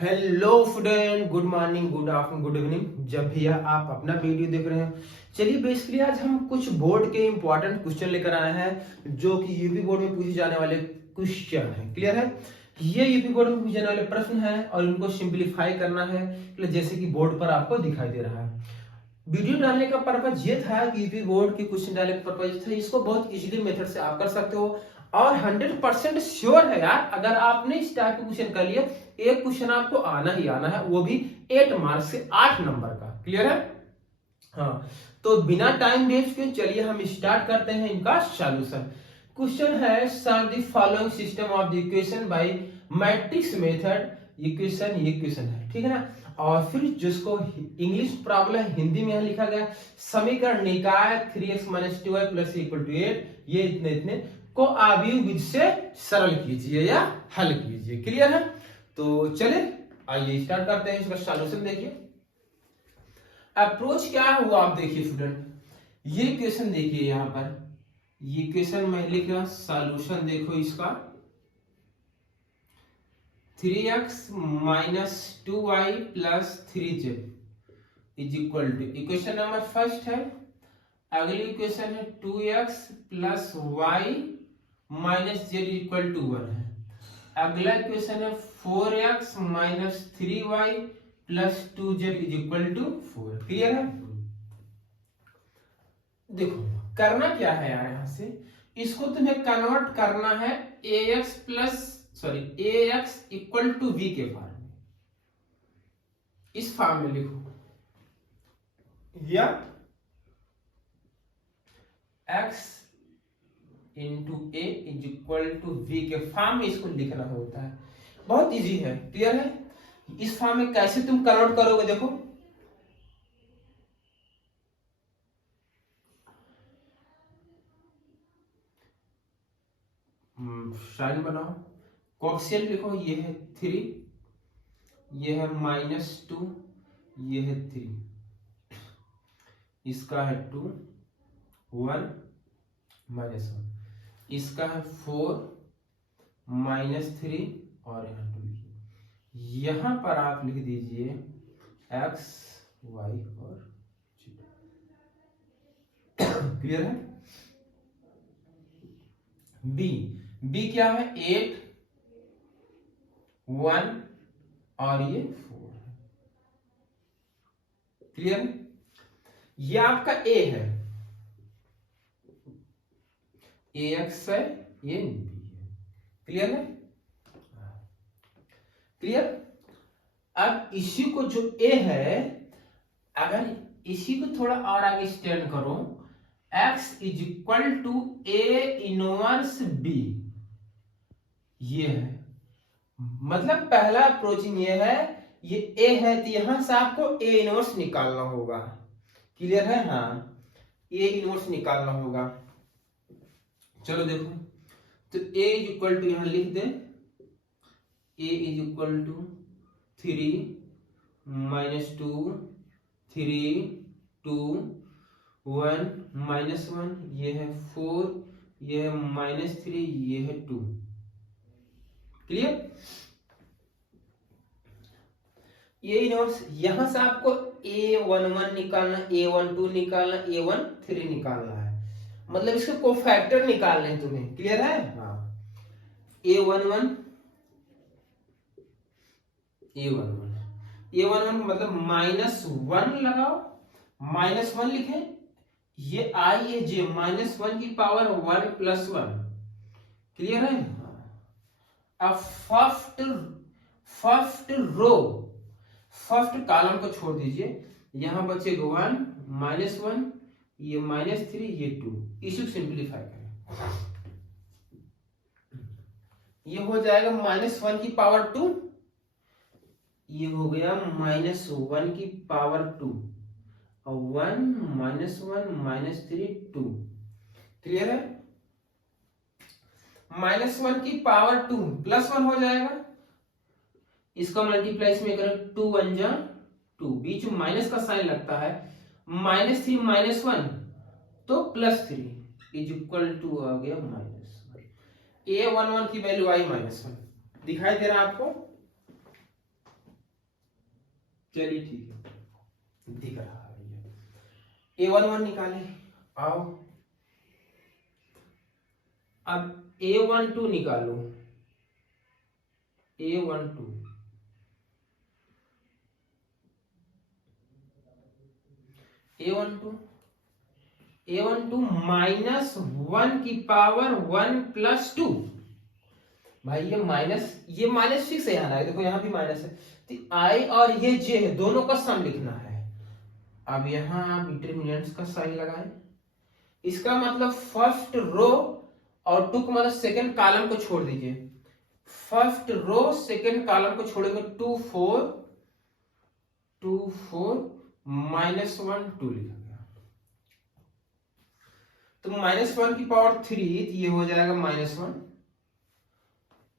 Hello student, good morning, good afternoon, good evening, जब भी आप अपना वीडियो देख रहे हैं। चलिए बेसिकली आज हम कुछ बोर्ड के इंपॉर्टेंट क्वेश्चन लेकर आए हैं जो कि यूपी बोर्ड में पूछे जाने वाले क्वेश्चन हैं। क्लियर है? ये यूपी बोर्ड में पूछे जाने वाले प्रश्न हैं और इनको सिंप्लीफाई करना है जैसे कि बोर्ड पर आपको दिखाई दे रहा है। वीडियो डालने का पर्पज ये था कि यूपी बोर्ड के क्वेश्चन डालने का पर्पज था, इसको बहुत इजीली मेथड से आप कर सकते हो और 100% श्योर है यार, अगर आपने इस टाइप का क्वेश्चन कर लिया एक क्वेश्चन आपको आना ही आना है, वो भी 8 मार्क्स से 8 नंबर का। क्लियर है? हाँ, तो बिना टाइम वेस्ट के चलिए हम स्टार्ट करते हैं इनका सॉल्यूशन। क्वेश्चन है solve the following system of the equation by matrix method. Equation ये क्वेश्चन है, ठीक है ना। और फिर जिसको इंग्लिश प्रॉब्लम हिंदी में लिखा गया, समीकरण निकाय 3x - 2y + = 8 ये इतने इतने को अवयव विधि से सरल कीजिए या हल कीजिए। क्लियर है? तो चले आइए स्टार्ट करते हैं इसका सॉल्यूशन। देखिए अप्रोच क्या हुआ, आप देखिए स्टूडेंट, ये क्वेश्चन देखिए यहाँ पर, ये क्वेश्चन मैं लिख रहा, सॉल्यूशन देखो इसका 3x - 2y + 3z = equation number first है। अगली इक्वेशन है 2x + y - z = 1 है। अगला इक्वेशन है 4x - 3y + 2z = 4। क्लियर है? देखो करना क्या है यार, यहां से इसको तुम्हें कन्वर्ट करना है ax = v के फॉर्म में। इस फॉर्म में लिखो या x × a = v के फॉर्म में इसको लिखना होता है। बहुत इजी है। क्लियर है? इस फॉर्म में कैसे तुम कन्वर्ट करोगे, देखो साइन बनाओ, कोएफिशिएंट लिखो, ये है 3, ये है -2, ये है 3, इसका है 2 1 -1, इसका है 4 -3 और यहाँ 2। यहां पर आप लिख दीजिए x y और z। क्लियर है? बी क्या है 8 1 और ये 4 है। क्लियर है? ये आपका ए है, ax है, ये बी है। क्लियर है? क्लियर? अब इसी को जो ए है, अगर इसी को थोड़ा और आगे स्टैंड करो, x = a इनवर्स b, ये है। मतलब पहला अप्रोचिंग ये है, ये ए है तो यहां से आपको a इनवर्स निकालना होगा। क्लियर है? हाँ, a इनवर्स निकालना होगा। चलो देखो, तो a = यहां लिख दे, a = 3 - 2 3 2 1 -1, ये है 4, ये है -3, ये है 2। क्लियर? ये इनवर्स यहां से आपको a11 निकालना, a12 निकालना, a13 निकालना है, मतलब इसके कोफैक्टर निकालने हैं तुम्हें। क्लियर है? हाँ, a11 मतलब -1 लगाओ, -1 लिखे, ये आई ये जे -1 की पावर 1 + 1। क्लियर है? अब फर्स्ट कॉलम को छोड़ दीजिए, यहां बचेगा 1 -1, ये -3, ये 2। इसी को सिंप्लीफाई करें, ये हो जाएगा -1 की पावर 2, ये हो गया -1 की पावर 2 और 1 -1 -3 2। क्लियर है? -1 की पावर 2 +1 हो जाएगा, इसका मल्टीप्लाई इसमें करें, 2 1 जा 2, बीच में माइनस का साइन लगता है, -3 -1 तो +3 = आ गया -1। a11 की वैल्यू आई -1 दिखाई दे रहा है आपको? चलिए ठीक है, दिख रहा है। A11 निकाले, आओ अब A12 निकालो। A12 A12 माइनस 1 की पावर 1 प्लस 2। भाई ये माइनस 6 है यहाँ, देखो यहाँ भी माइनस है, तो आई और ये जे है, दोनों का सम लिखना है। अब यहाँ आप डिटरमिनेंट्स का साइन लगाएं। इसका मतलब फर्स्ट रो और टू का मतलब सेकंड कॉलम को छोड़ दीजिए। फर्स्ट रो सेकंड कॉलम को छोड़ेंगे, 2 4 2 4 -1 2 लिखा गया। तो -1 की पावर 3, ये हो जाएगा -1।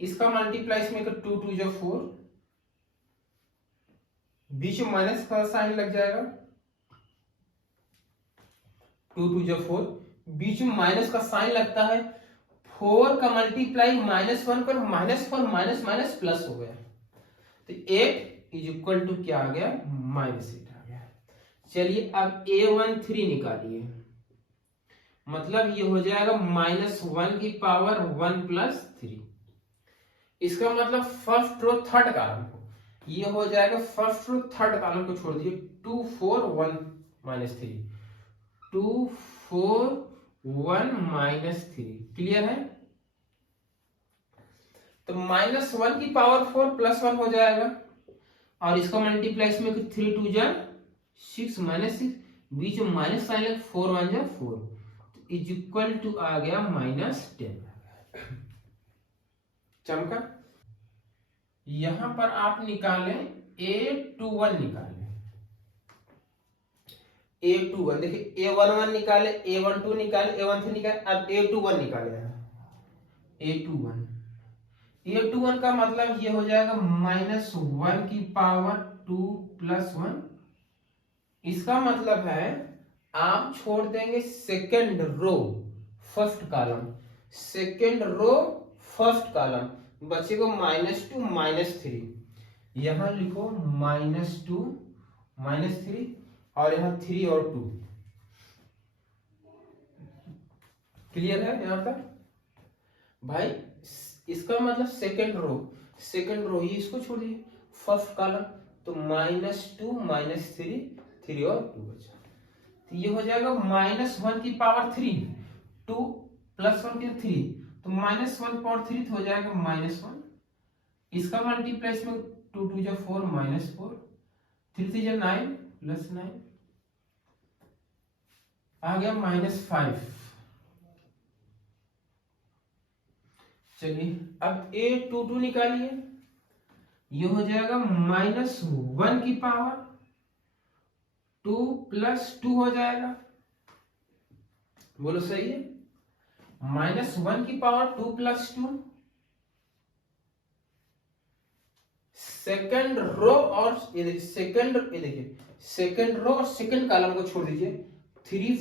इसका मल्टीप्लाई इसमें 2 2 जो 4, बीच में माइनस का साइन लग जाएगा, 2 2 जो 4, बीच में माइनस का साइन लगता है। 4 का मल्टीप्लाई -1 पर -1 माइनस माइनस प्लस हो गया, तो 8 इज इक्वल टू क्या आ गया, -8 आ गया। चलिए अब A13 निकालिए, मतलब ये हो जाएगा -1 की पावर 1 प्लस 3। इसका मतलब फर्स्ट रो थर्ड कॉलम को, ये हो जाएगा फर्स्ट रो थर्ड कॉलम को छोड़ दीजिए, 2 4 1 -3, 2 4 1 -3। क्लियर है? तो -1 की पावर 4 प्लस 1 हो जाएगा, और इसका मल्टीप्लाई इसमें 3 2 जा 6 -6, बीच में माइनस साइन लगा, 4 1 जा 4, तो इज इक्वल टू आ गया -10। चमका। यहां पर आप निकालें A21 निकालें, A21 देखिए, A11 निकाले, A12 निकाले, A13 निकाले, अब A21 निकाले। A21 का मतलब ये हो जाएगा -1 की पावर 2 प्लस 1। इसका मतलब है आप छोड़ देंगे second row first column, second row first column, बचेगा -2 -3। यहां लिखो -2 -3, और यहां 3 और 2। क्लियर है यहां तक भाई? इसका मतलब सेकेंड रो, ये इसको छोड़ दीजिए, फर्स्ट कॉलम, तो -2 -3, 3 और 2 बचा, तो ये हो जाएगा -1 की पावर 3, 2 प्लस 1 की 3, तो -1 पावर 3 तो हो जाएगा -1। इसका मल्टीप्लाई इसमें 2 2 जा 4 -4, 3 3 जा 9 प्लस 9, आ गया -5। चलिए अब A22 निकालिए, ये हो जाएगा -1 की पावर 2 प्लस 2 हो जाएगा, बोलो सही है? -1 की पावर 2 प्लस 2, सेकेंड रो और ये देखिए सेकेंड रो और सेकेंड कॉलम को छोड़ दीजिए, 3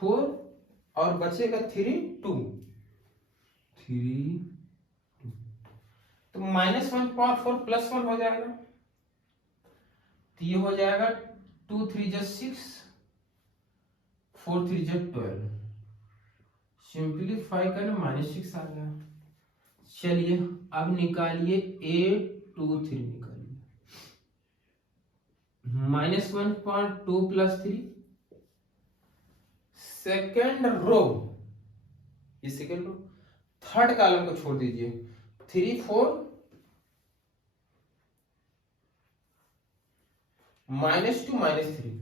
4 और बचेगा 3 2, तो -1 पावर 4 प्लस 1 हो जाएगा, तो ये हो जाएगा 2 3 जा 6, 4 3 जा 12, सिंप्लीफाई करना -6 आ गया। चलिए अब निकालिए A23 निकालिए, -1 पावर 2 प्लस 3, सेकेंड रो, ये सेकेंड रो थर्ड कॉलम को छोड़ दीजिए, 3 4 -2 -3।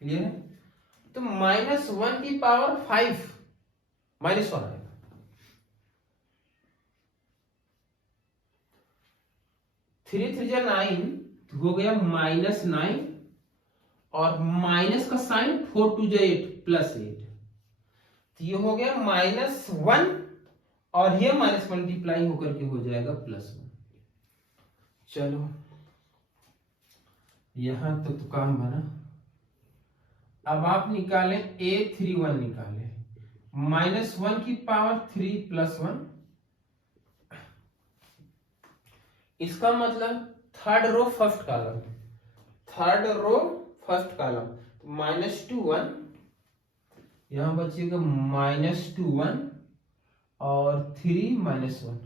क्लियर है? तो -1 की पावर 5 -1 आएगा, थ्री 3 जा 9, हो गया -9, और माइनस का साइन 4 2 जा 8 प्लस 8, तो ये हो गया -1, और ये माइनस मल्टीप्लाई होकर के हो जाएगा +1। चलो यहां तक तो काम बना। अब आप निकालें A31 निकालें, -1 की पावर 3 प्लस 1, इसका मतलब third row first column, third row first column, -2 1, यहां बचेगा -2 1 और 3 -1,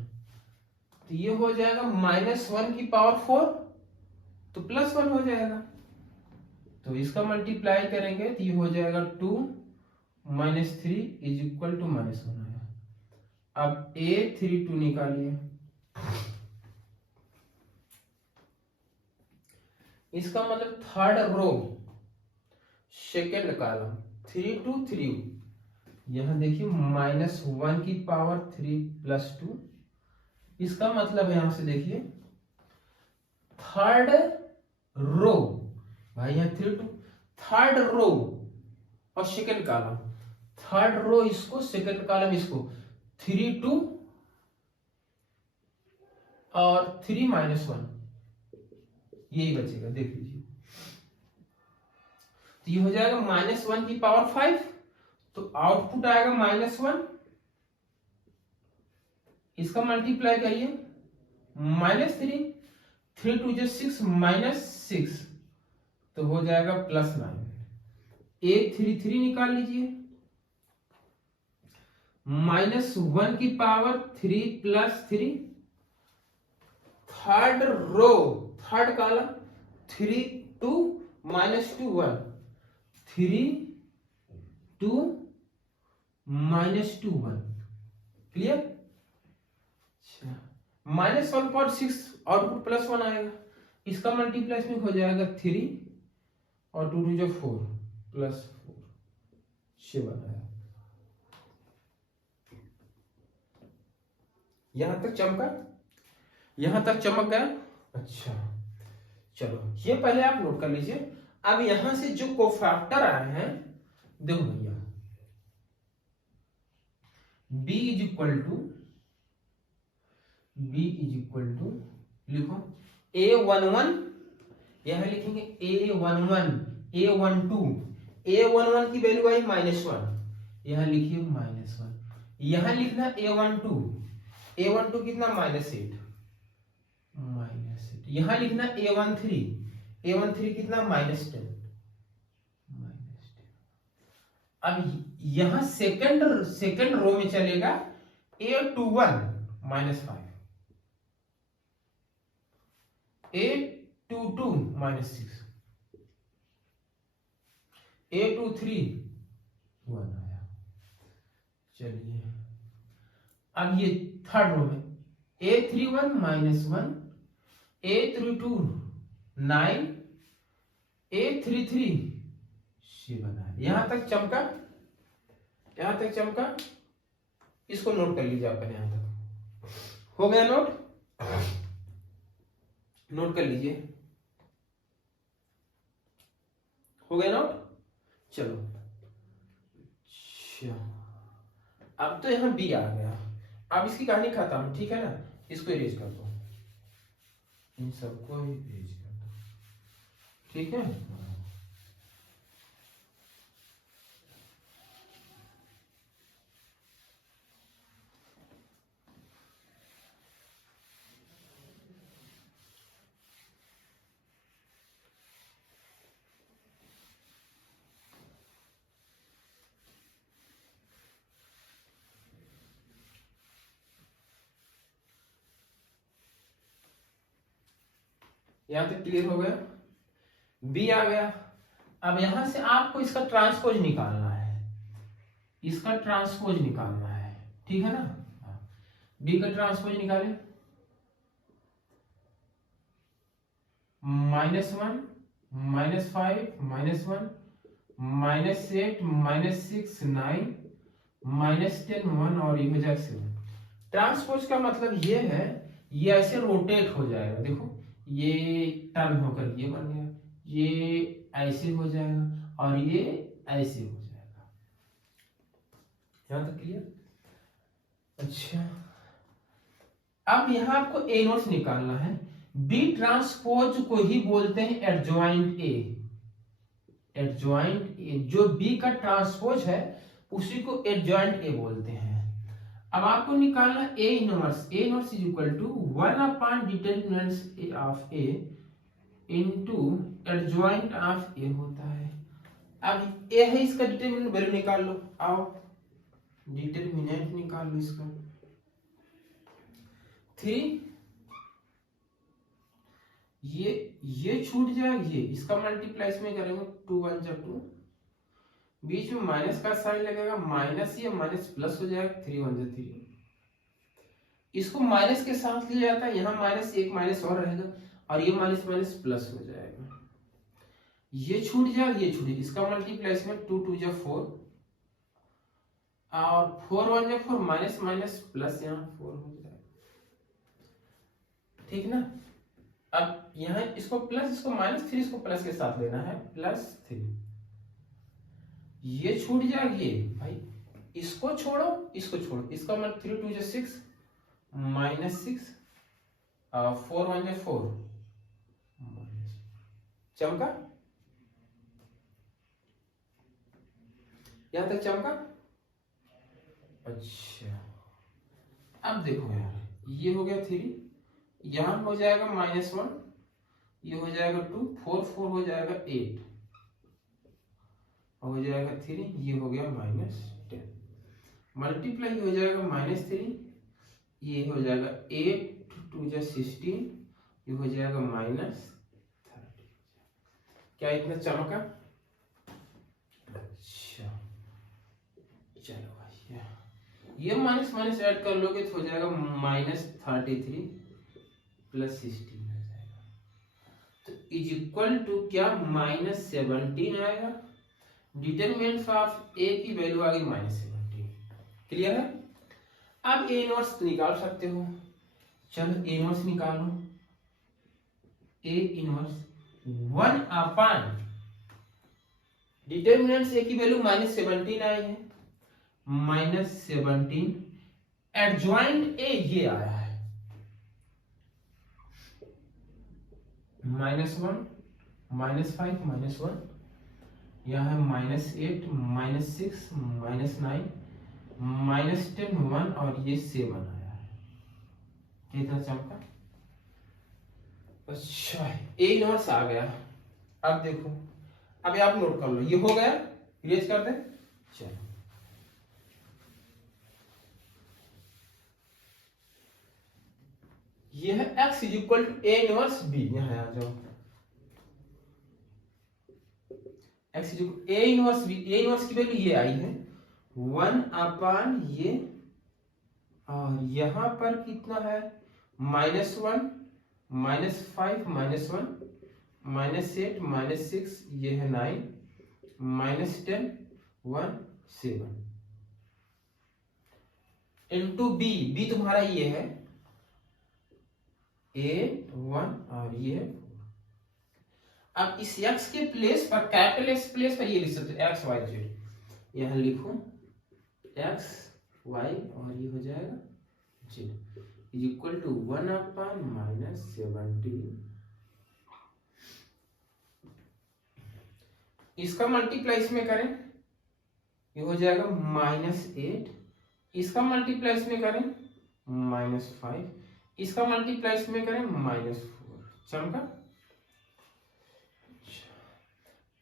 तो ये हो जाएगा -1 की पावर 4, तो +1 हो जाएगा। तो इसका मल्टीप्लाई करेंगे तो ये हो जाएगा 2 - 3 = -1 आया। अब A32 निकालिए, इसका मतलब थर्ड रो सेकेंड कॉलम 3 2 3, यहां देखिए -1 की पावर 3 + 2, इसका मतलब यहां से देखिए थर्ड रो, भाई यहाँ 3 2, थर्ड रो और सेकेंड कॉलम, थर्ड रो इसको, सेकेंड कॉलम इसको, 3 2 और 3 -1, यही बचेगा, देख लीजिए। तो ये हो जाएगा -1 की पावर 5, तो आउटपुट आएगा -1, इसका मल्टीप्लाई करिए, -3 3 2 6 -6, तो हो जाएगा +9। A33 निकाल लीजिए, -1 की power 3 + 3, third row third column 3 2 -2 1, 3 2 -2 1, clear. -1.6 output +1 आएगा, इसका मल्टीप्लाई में हो जाएगा 3 और 2 2 4 +4 7 आया। यहां तक चमका, यहां तक चमक गया। अच्छा चलो ये पहले आप नोट कर लीजिए। अब यहां से जो कोफैक्टर आए हैं, देखो भैया, B = लिखो A11, यहां लिखेंगे A11 A12, A11 की वैल्यू आई -1, यहां लिखिए -1, यहां लिखना A12, A12 कितना -8, यहां लिखना A13, A13 कितना -10। अब यहां सेकंड रो में चलेगा A21 -5, A22 -6, A23 1 आया। चलिए अब ये थर्ड रो में A31 -1, A32 9, A33 7 आया। यहां तक चमका, यहां तक चमका, इसको नोट कर लीजिए आप, यहां तक हो गया नोट, नोट कर लीजिए, हो गया नोट। चलो अब तो यहां B आ गया, अब इसकी कहानी खत्म, ठीक है ना, इसको इरेज कर दो, इन सबको इरेज कर दो, ठीक है। यहां तक क्लियर हो गया, B आ गया। अब यहां से आपको इसका ट्रांसपोज निकालना है, इसका ट्रांसपोज निकालना है, ठीक है ना। B का ट्रांसपोज निकालें, -1 -5 -1 -8 -6 9 -10 1 और ये हो जाएगा 7। ट्रांसपोज का मतलब ये है, ये ऐसे रोटेट हो जाएगा, देखो ये टर्न होकर ये बन गया, ये ऐसे हो जाएगा और ये ऐसे हो जाएगा। यहां तक क्लियर। अच्छा अब यहां आपको A नोट्स निकालना है। B ट्रांसपोज को ही बोलते हैं एडजॉइंट A, एडजॉइंट A जो B का ट्रांसपोज है उसी को एडजॉइंट A बोलते हैं। अब आपको निकालना A inverse is equal to 1 upon determinants A of A into adjoint of A होता है। अब ए है, इसका डिटरमिनेंट वैल्यू निकाल लो। आओ डिटरमिनेंट निकाल लो इसका। 3 ये छूट जाएगा, ये इसका मल्टीप्लाई इसमें करेंगे 2 1 जा 2, बीच में माइनस का साइन लगेगा, माइनस ये माइनस प्लस हो जाएगा, 3 1 जा 3। इसको माइनस के साथ लिया जाता है, यहाँ माइनस एक माइनस और रहेगा और ये माइनस माइनस प्लस हो जाएगा। ये छूट जाएगा, ये छूट, इसका मल्टीप्लाई इसमें 2 2 जा 4 और 4 1 जा 4, माइनस माइनस प्लस यहाँ 4 हो जाएगा। ठीक ना। अब यहाँ इसको प्लस, इसको माइनस, 3 इसको प्लस के साथ लेना है, +3। ये छूट जाएगा, ये भाई इसको छोड़ो, इसको छोड़ो, इसका मतलब 3 2 जा 6 -6 4 1 जा 4 चमका, यहां तक चमका। अच्छा अब देखो यार, ये हो गया 3, यहां हो जाएगा -1, ये हो जाएगा 2, 4 4 हो जाएगा 8, हो जाएगा 3, ये हो गया -10, मल्टीप्लाई हो जाएगा -3, ये हो जाएगा 8 2 जा 16, ये हो जाएगा -30। क्या इतना चमका? अच्छा चलो भाई, ये माइनस माइनस ऐड कर लोगे तो हो जाएगा -33 + 16 हो जाएगा, तो इज इक्वल टू क्या -17 आएगा। डिटरमिनेंट ऑफ ए की वैल्यू आ गई -17। क्लियर है। अब ए इनवर्स निकाल सकते हो, चलो ए इनवर्स निकालो। A inverse 1 upon determinant A की वैल्यू -17 आई है, -17 एडजॉइंट ए ये आया है -1 -5 -1, यह है -8 -6 -9 -10 1 और ये 7 आया है। कितना चमका? अच्छा ए इनवर्स आ गया। अब देखो, अब आप नोट कर लो, ये हो गया, इरेज कर दे। चलो ये है x is equal to A inverse B, यहां आ जाओ। x is equal A inverse B, A inverse की वैल्यू ये आई है 1 अपॉन ये, और यहां पर कितना है -1 -5 -1 -8 -6, ये है 9 -10 1 7 इनटू बी, बी तुम्हारा ये है 8 1 और ये 4। अब इस x के प्लेस पर, कैपिटल X प्लेस पर ये लिख सकते हो x y z, यहां लिखो x y और ये हो जाएगा z is equal to 1 upon -17। इसका मल्टीप्लाई इसमें करें, ये हो जाएगा -8, इसका मल्टीप्लाई इसमें करें -5, इसका मल्टीप्लाई इसमें करें -4, चमका।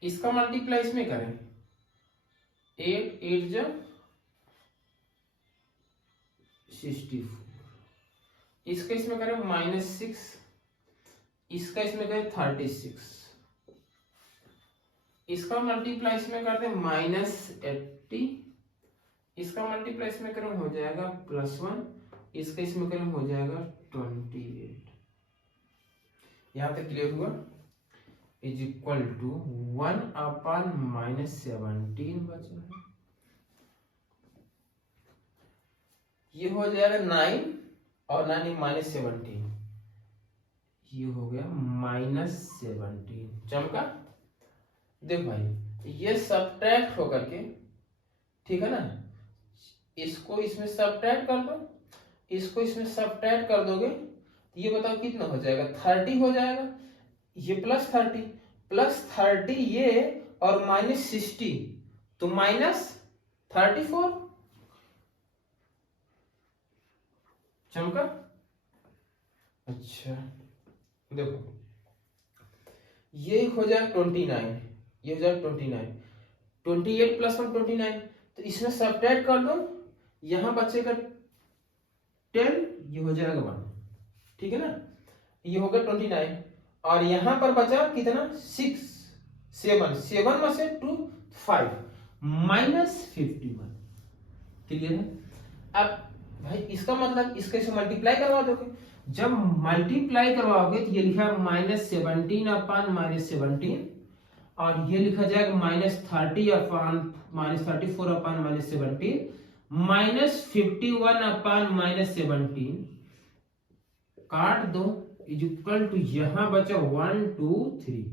इसका मल्टीप्लाई इसमें करें 8 8 जा 64, इसका इसमें करें -6, इसका इसमें करें 36, इसका मल्टीप्लाई इसमें करते हैं -80, इसका मल्टीप्लाई इसमें करें हो जाएगा +1, इसका इसमें करें हो जाएगा 28। यहां तक क्लियर हुआ। इज इक्वल टू 1 अपॉन -17 बचा है, ये हो जाएगा 9 और 9 -17, ये हो गया -17, चमका। देख भाई ये सब्ट्रैक्ट होकर के, ठीक है ना, इसको इसमें सब्ट्रैक्ट कर दो, इसको इसमें सब्ट्रैक्ट कर दोगे तो ये बताओ कितना हो जाएगा, 30 हो जाएगा, ये +30 ये और -60 तो -34। चमका? अच्छा देखो, ये हो जाए 29, ये हो जाए 29, 28 प्लस 1 29, तो इसमें सब्ट्रैक्ट कर दो, यहाँ बचेगा 10, ये हो जाएगा 1, ठीक है ना, ये होगा 29, और यहाँ पर बचा कितना 6, 7, 7 में से 2 5 माइनस 51, क्लियर है? अब भाई इसका मतलब इसके से मल्टीप्लाई करवा दोगे, जब मल्टीप्लाई करवाओगे तो ये लिखा है -17 अपॉन -17, और ये लिखा जाएगा -30 अपॉन -34 अपॉन -17, -51 अपॉन -17, काट दो, इज इक्वल टू यहां बचा 1 2 3,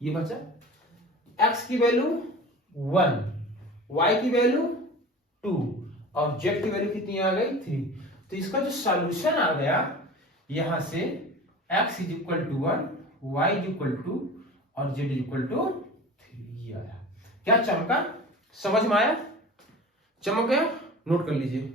ये बचा x की वैल्यू 1, y की वैल्यू 2 और z की वैल्यू कितनी आ गई 3। तो इसका जो सॉल्यूशन आ गया यहां से x is equal to 1, y is equal to और z इज इक्वल टू 3, ये आया। क्या चमका? समझ में आया? चमक गया? नोट कर लीजिए।